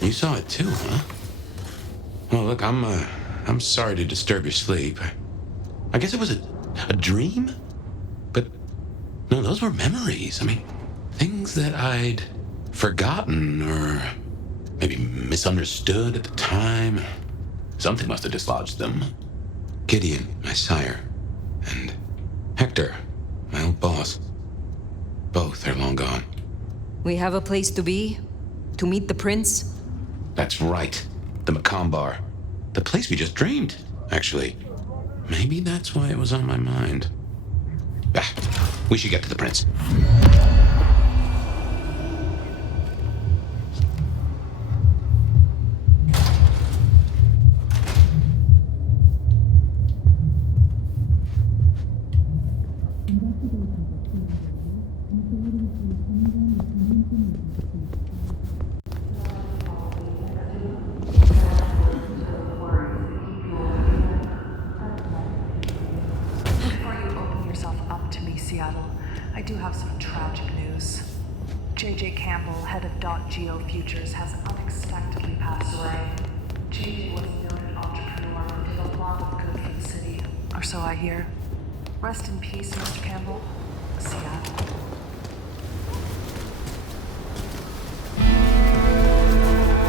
You saw it too, huh? Well, look, I'm sorry to disturb your sleep. I guess it was a dream? But, no, those were memories. I mean, things that I'd forgotten or maybe misunderstood at the time. Something must have dislodged them. Gideon, my sire, and Hector, my old boss. Both are long gone. We have a place to be? To meet the prince? That's right. The Macombar. The place we just dreamed, actually. Maybe that's why it was on my mind. Ah, we should get to the prince. Futures has unexpectedly passed away. JJ was a noted entrepreneur who did a lot of good for the city, or so I hear. Rest in peace, Mr. Campbell. Seattle.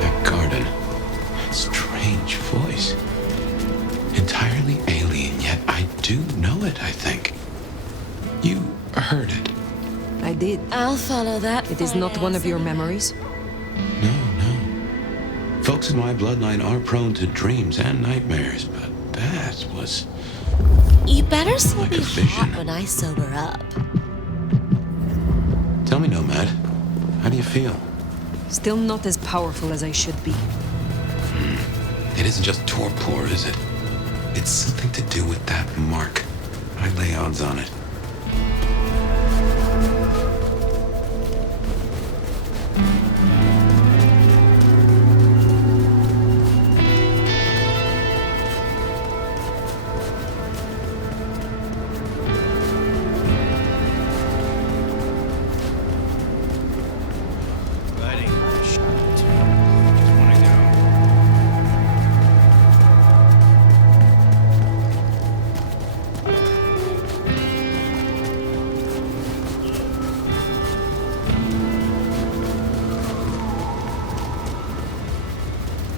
That garden. That strange voice. Entirely alien, yet I do know it, I think. You heard it. I did. I'll follow that. It is not one of your memories? No. Folks in my bloodline are prone to dreams and nightmares, but that was... You better still like be a vision. hot when I sober up. Tell me, Nomad, how do you feel? Still not as powerful as I should be. It isn't just torpor, is it? It's something to do with that mark. I lay odds on it.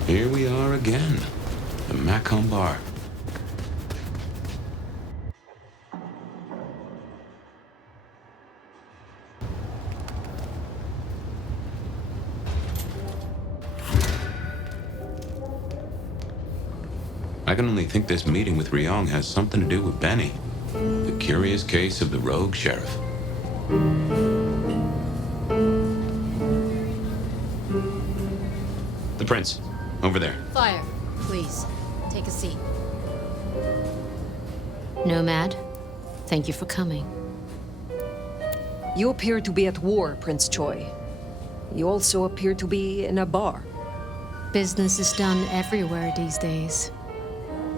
Here we are again, the Macombar. I can only think this meeting with Ryong has something to do with Benny. The curious case of the rogue sheriff. The prince. Over there. Phyre, please, take a seat. Nomad, thank you for coming. You appear to be at war, Prince Choi. You also appear to be in a bar. Business is done everywhere these days.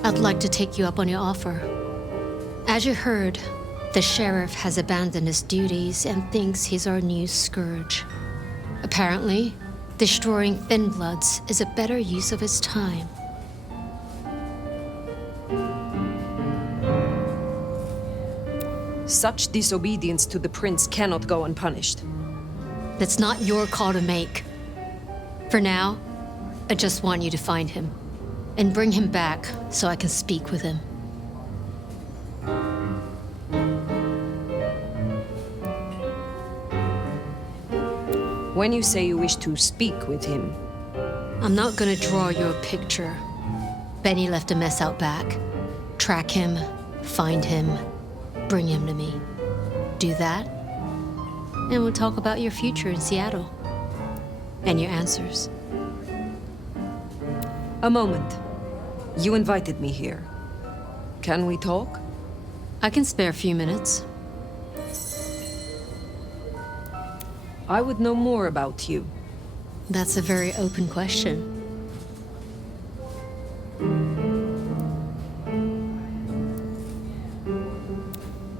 I'd like to take you up on your offer. As you heard, the sheriff has abandoned his duties and thinks he's our new scourge. Apparently, destroying Thin Bloods is a better use of his time. Such disobedience to the prince cannot go unpunished. That's not your call to make. For now, I just want you to find him and bring him back so I can speak with him. When you say you wish to speak with him... I'm not gonna draw you a picture. Benny left a mess out back. Track him, find him, bring him to me. Do that, and we'll talk about your future in Seattle. And your answers. A moment. You invited me here. Can we talk? I can spare a few minutes. I would know more about you. That's a very open question.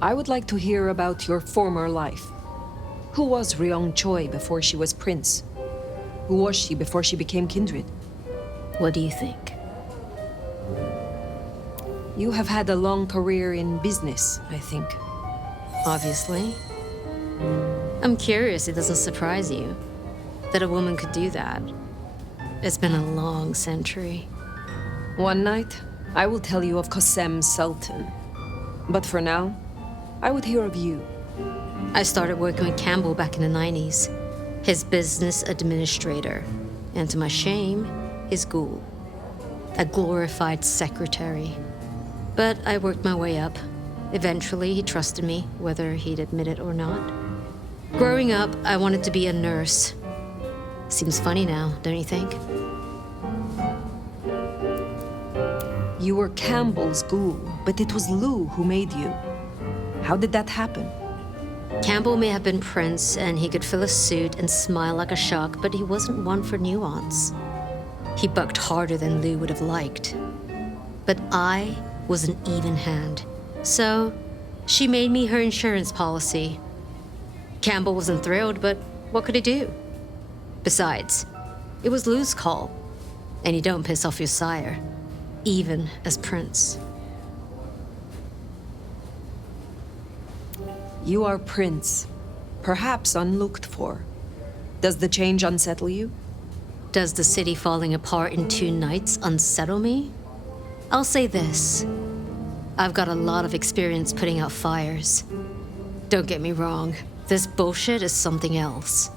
I would like to hear about your former life. Who was Ryong Choi before she was prince? Who was she before she became kindred? What do you think? You have had a long career in business, I think. Obviously. I'm curious it doesn't surprise you that a woman could do that. It's been a long century. One night, I will tell you of Qasem Sultan. But for now, I would hear of you. I started working with Campbell back in the 90s, his business administrator, and to my shame, his ghoul, a glorified secretary. But I worked my way up. Eventually, he trusted me, whether he'd admit it or not. Growing up, I wanted to be a nurse. Seems funny now, don't you think? You were Campbell's ghoul, but it was Lou who made you. How did that happen? Campbell may have been Prince, and he could fill a suit and smile like a shark, but he wasn't one for nuance. He bucked harder than Lou would have liked. But I was an even hand. So, she made me her insurance policy. Campbell wasn't thrilled, but what could he do? Besides, it was Lou's call, and you don't piss off your sire, even as Prince. You are Prince, perhaps unlooked for. Does the change unsettle you? Does the city falling apart in 2 nights unsettle me? I'll say this. I've got a lot of experience putting out fires. Don't get me wrong, this bullshit is something else.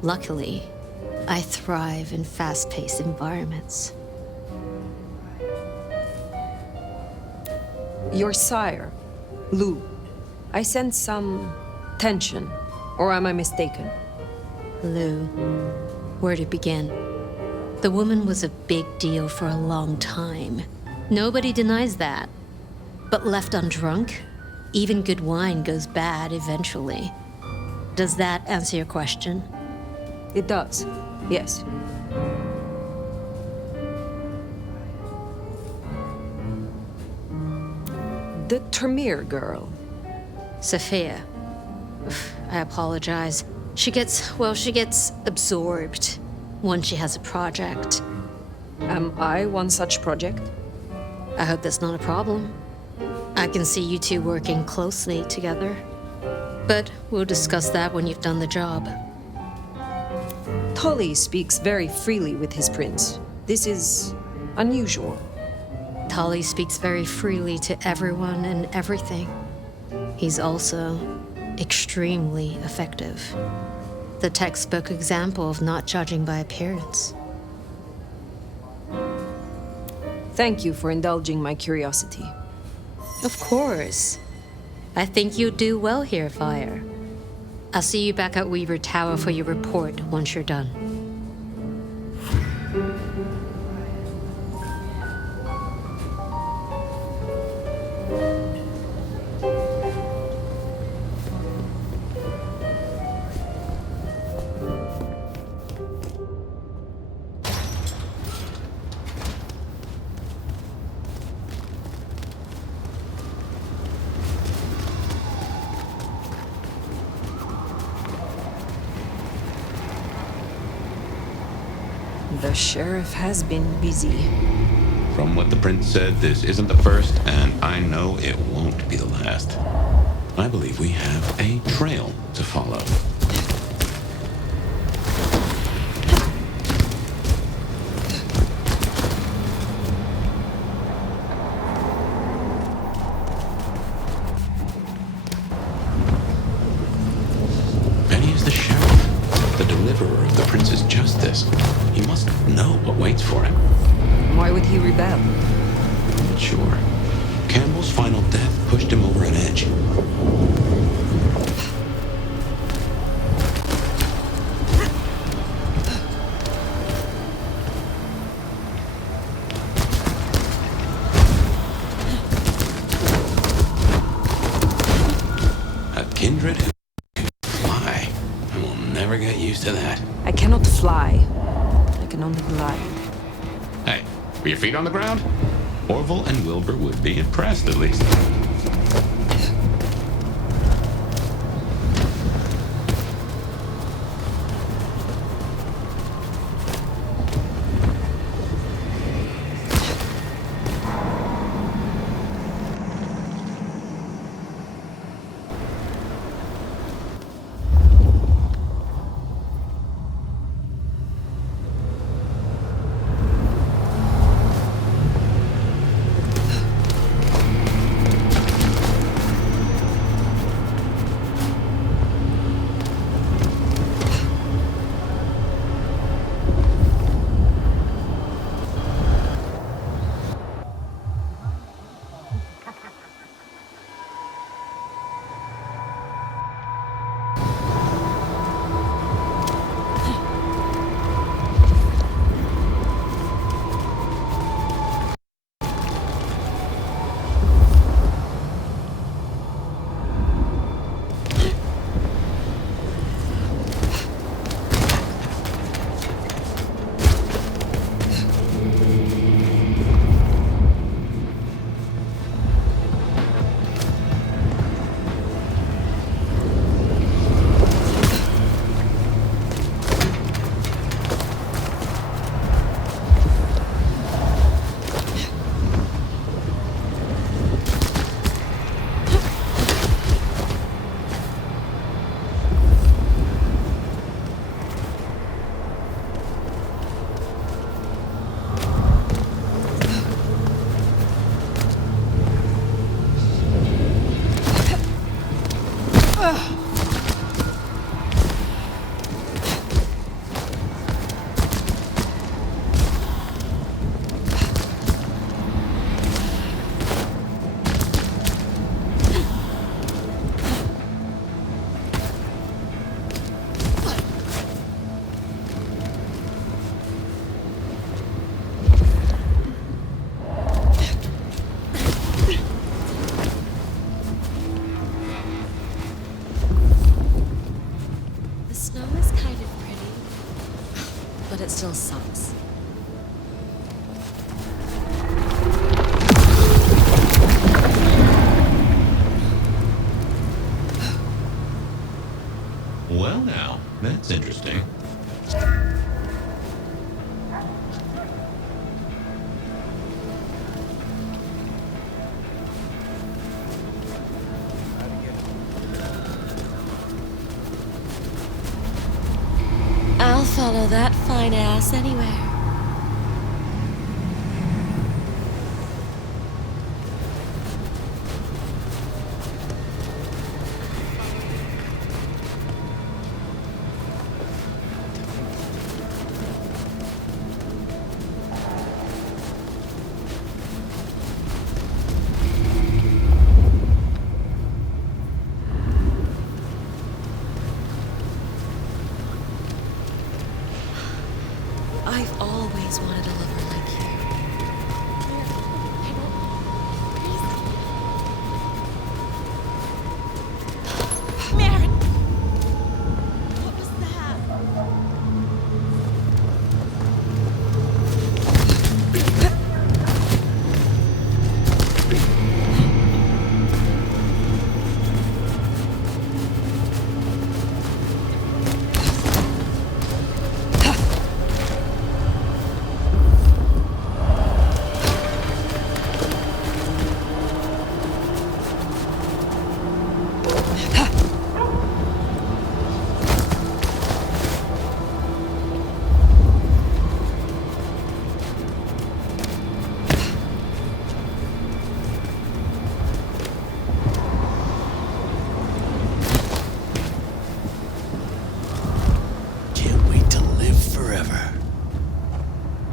Luckily, I thrive in fast-paced environments. Your sire, Lou. I sense some tension, or am I mistaken? Lou, where to begin? The woman was a big deal for a long time. Nobody denies that. But left undrunk, even good wine goes bad eventually. Does that answer your question? It does, yes. The Tremere girl. Sophia. I apologize. She gets absorbed once she has a project. Am I one such project? I hope that's not a problem. I can see you two working closely together. But we'll discuss that when you've done the job. Tully speaks very freely with his prince. This is unusual. Tully speaks very freely to everyone and everything. He's also extremely effective. The textbook example of not judging by appearance. Thank you for indulging my curiosity. Of course. I think you'll do well here, Phyre. I'll see you back at Weaver Tower for your report once you're done. The sheriff has been busy. From what the prince said, this isn't the first, and I know it won't be the last. I believe we have a trail to follow. Benny is the sheriff, the deliverer of the prince's justice. He must know what waits for him. Why would he rebel? Not sure. Campbell's final death pushed him over an edge. A kindred who can fly. I will never get used to that. I cannot fly. I can only glide. Hey, were your feet on the ground? Orville and Wilbur would be impressed, at least. but it still sucks. Well now, that's interesting. I'll follow that fine ass anywhere. I've always wanted a lover like you. Mary! What was that?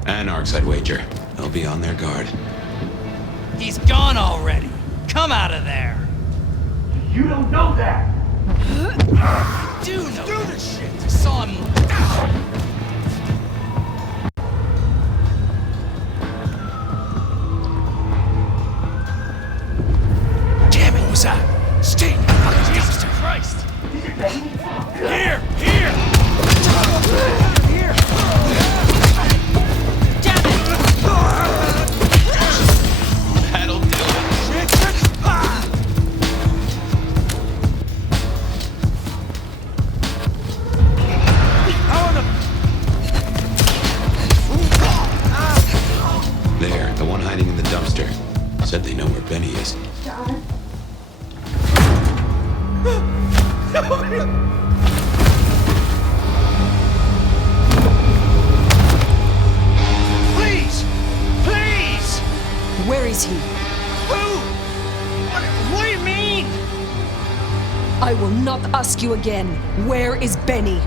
Anarchs, I'd wager. They'll be on their guard. He's gone already. Come out of there. You don't know that! Do this shit. I saw him. Damn it, what was that? Stay. Jesus Christ. Here! Here! That'll do it. There, the one hiding in the dumpster. Said they know where Benny is. Please! Please! Where is he? Who? What do you mean? I will not ask you again. Where is Benny?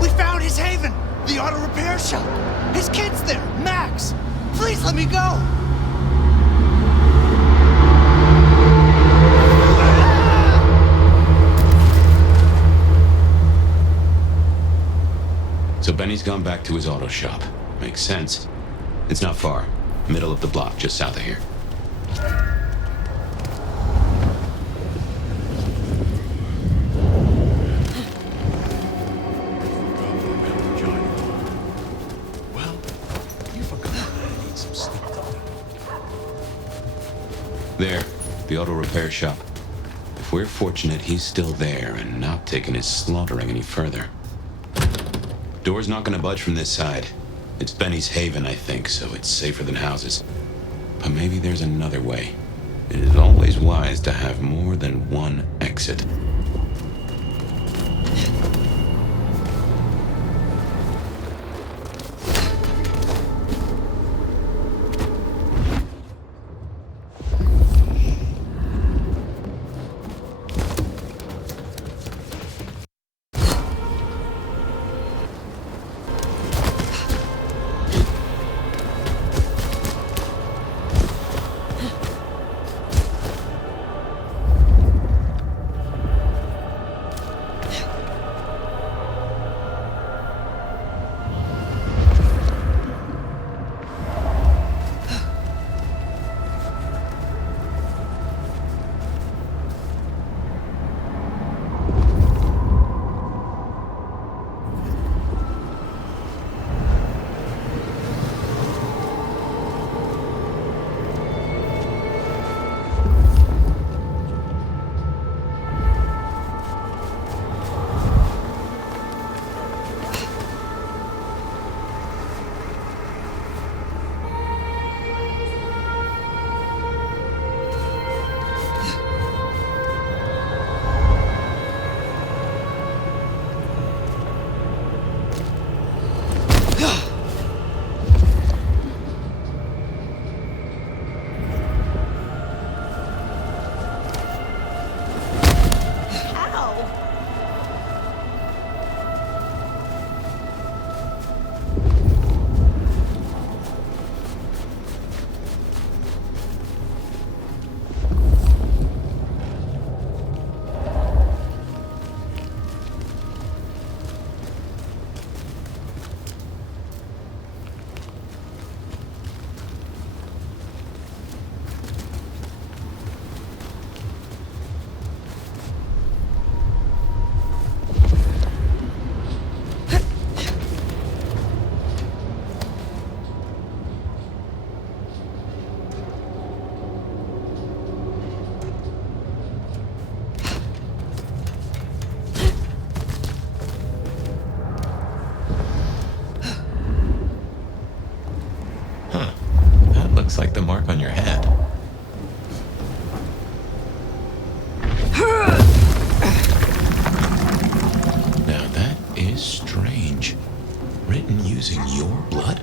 We found his haven! The auto repair shop! His kid's there! Max! Please let me go! So Benny's gone back to his auto shop. Makes sense. It's not far. Middle of the block, just south of here. Well, you forgot I need some sleep. There, the auto repair shop. If we're fortunate, he's still there and not taking his slaughtering any further. Door's not gonna budge from this side. It's Benny's haven, I think, so it's safer than houses. But maybe there's another way. It is always wise to have more than one exit. like the mark on your hat. Now that is strange. Written using your blood?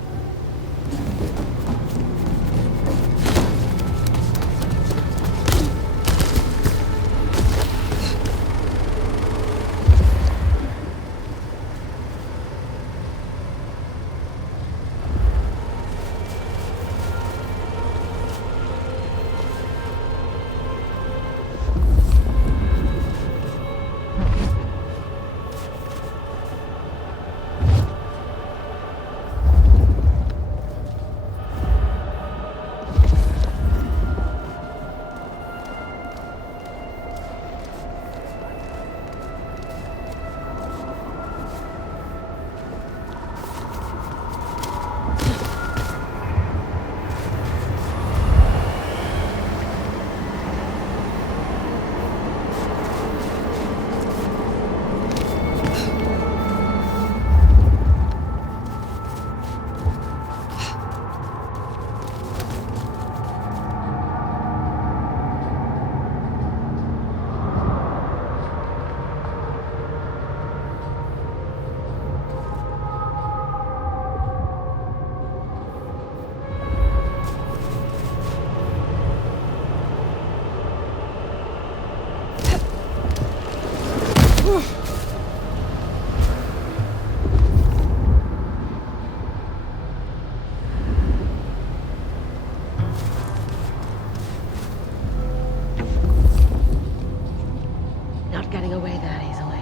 Not getting away that easily.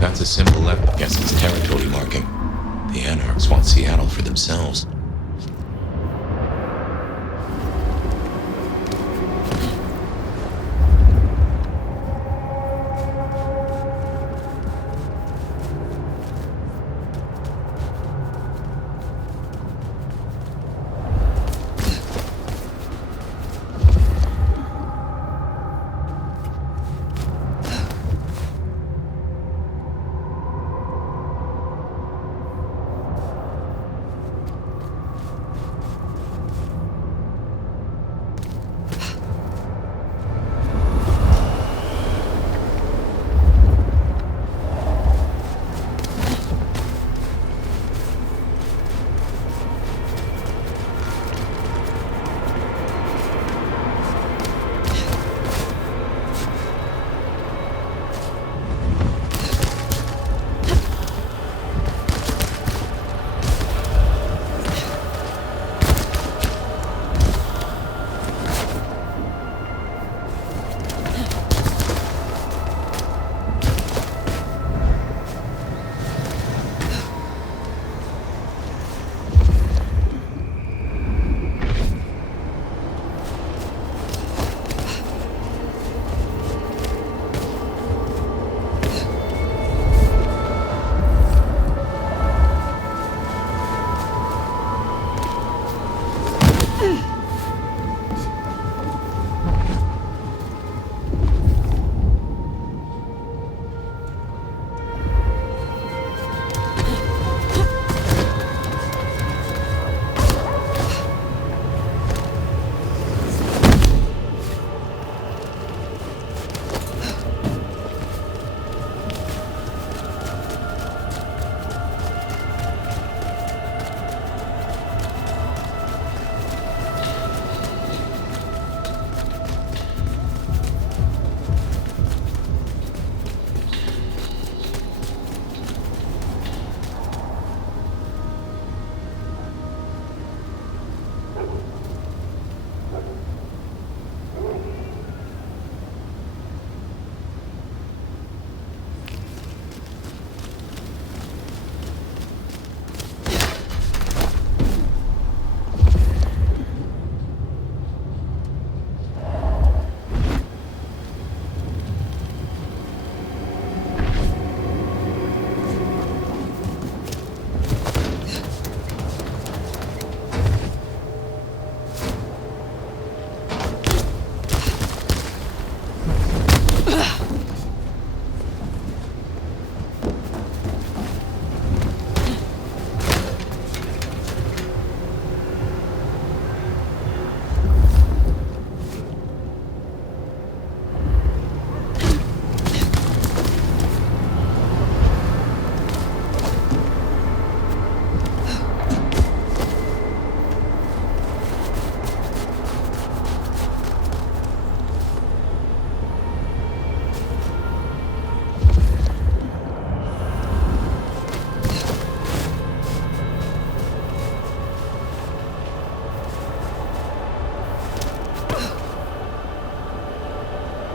That's a symbol that, guess it's territory marking. The Anarchs want Seattle for themselves.